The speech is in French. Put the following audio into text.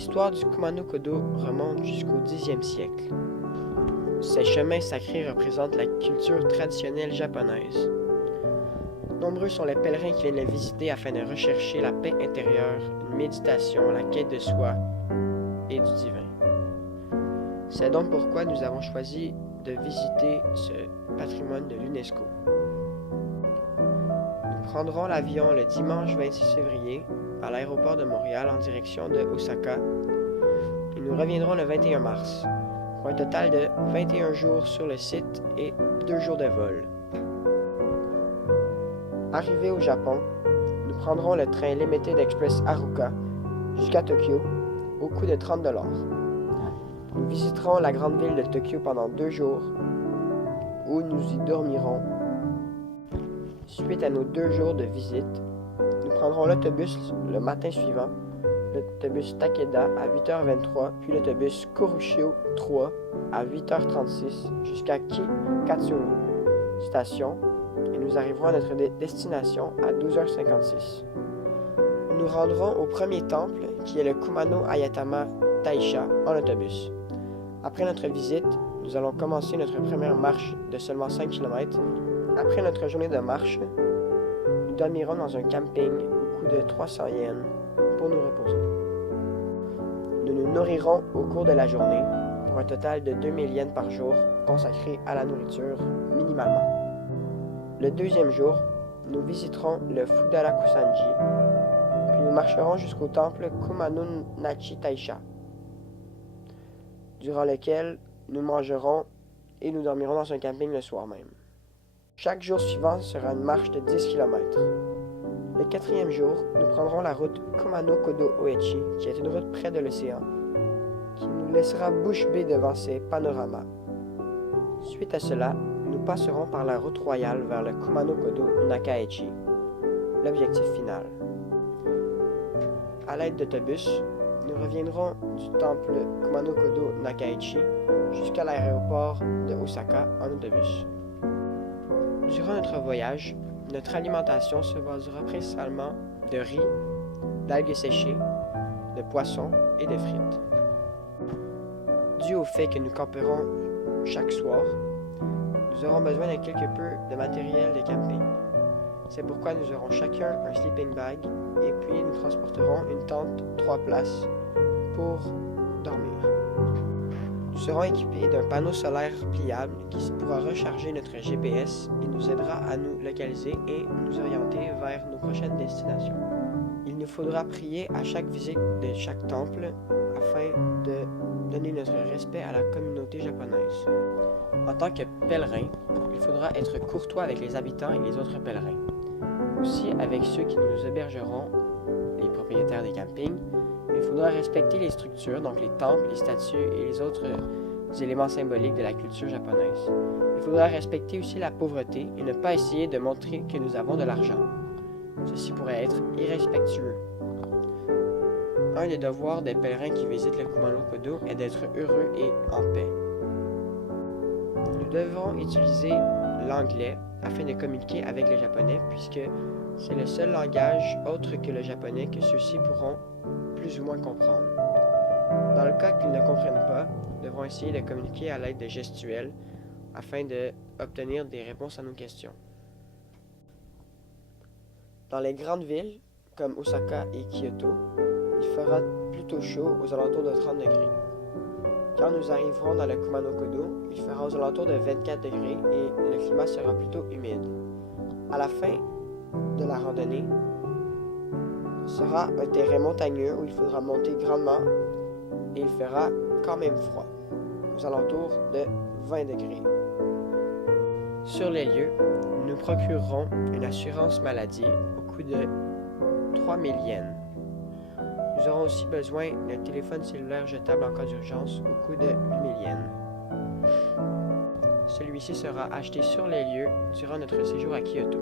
L'histoire du Kumano-Kodo remonte jusqu'au Xe siècle. Ces chemins sacrés représentent la culture traditionnelle japonaise. Nombreux sont les pèlerins qui viennent les visiter afin de rechercher la paix intérieure, une méditation, la quête de soi et du divin. C'est donc pourquoi nous avons choisi de visiter ce patrimoine de l'UNESCO. Nous prendrons l'avion le dimanche 26 février à l'aéroport de Montréal en direction de Osaka et nous reviendrons le 21 mars pour un total de 21 jours sur le site et 2 jours de vol. Arrivés au Japon, nous prendrons le train Limited Express Haruka jusqu'à Tokyo au coût de 30 $. Nous visiterons la grande ville de Tokyo pendant 2 jours où nous y dormirons. Suite à nos 2 jours de visite, nous prendrons l'autobus le matin suivant, l'autobus Takeda à 8h23, puis l'autobus Kuroshio 3 à 8h36 jusqu'à Katsuro station et nous arriverons à notre destination à 12h56. Nous nous rendrons au premier temple qui est le Kumano Ayatama Taisha en autobus. Après notre visite, nous allons commencer notre première marche de seulement 5 km. Après notre journée de marche, nous dormirons dans un camping au coût de 300 yens pour nous reposer. Nous nous nourrirons au cours de la journée pour un total de 2000 yens par jour consacrés à la nourriture minimalement. Le deuxième jour, nous visiterons le Fudarakusanji, puis nous marcherons jusqu'au temple Kumano Nachi Taisha, durant lequel nous mangerons et nous dormirons dans un camping le soir même. Chaque jour suivant sera une marche de 10 km. Le quatrième jour, nous prendrons la route Kumano-Kodo Oechi, qui est une route près de l'océan, qui nous laissera bouche bée devant ses panoramas. Suite à cela, nous passerons par la route royale vers le Kumano-Kodo Nakaichi, l'objectif final. À l'aide d'autobus, nous reviendrons du temple Kumano-Kodo Nakaichi jusqu'à l'aéroport de Osaka en autobus. Durant notre voyage, notre alimentation se basera principalement de riz, d'algues séchées, de poissons et de frites. Dû au fait que nous camperons chaque soir, nous aurons besoin de quelque peu de matériel de camping. C'est pourquoi nous aurons chacun un sleeping bag et puis nous transporterons une tente 3 places pour dormir. Nous serons équipés d'un panneau solaire pliable qui pourra recharger notre GPS et nous aidera à nous localiser et nous orienter vers nos prochaines destinations. Il nous faudra prier à chaque visite de chaque temple afin de donner notre respect à la communauté japonaise. En tant que pèlerin, il faudra être courtois avec les habitants et les autres pèlerins. Aussi avec ceux qui nous hébergeront, les propriétaires des campings. Il faudra respecter les structures, donc les temples, les statues et les autres éléments symboliques de la culture japonaise. Il faudra respecter aussi la pauvreté et ne pas essayer de montrer que nous avons de l'argent. Ceci pourrait être irrespectueux. Un des devoirs des pèlerins qui visitent le Kumano-Kodo est d'être heureux et en paix. Nous devrons utiliser l'anglais afin de communiquer avec les Japonais puisque c'est le seul langage autre que le japonais que ceux-ci pourront plus ou moins comprendre. Dans le cas qu'ils ne comprennent pas, nous devrons essayer de communiquer à l'aide de gestuels afin d'obtenir des réponses à nos questions. Dans les grandes villes, comme Osaka et Kyoto, il fera plutôt chaud aux alentours de 30 degrés. Quand nous arriverons dans le Kumano-Kodo, il fera aux alentours de 24 degrés et le climat sera plutôt humide. À la fin de la randonnée, sera un terrain montagneux où il faudra monter grandement et il fera quand même froid, aux alentours de 20 degrés. Sur les lieux, nous procurerons une assurance maladie au coût de 3000 yens. Nous aurons aussi besoin d'un téléphone cellulaire jetable en cas d'urgence au coût de 8000 yens. Celui-ci sera acheté sur les lieux durant notre séjour à Kyoto.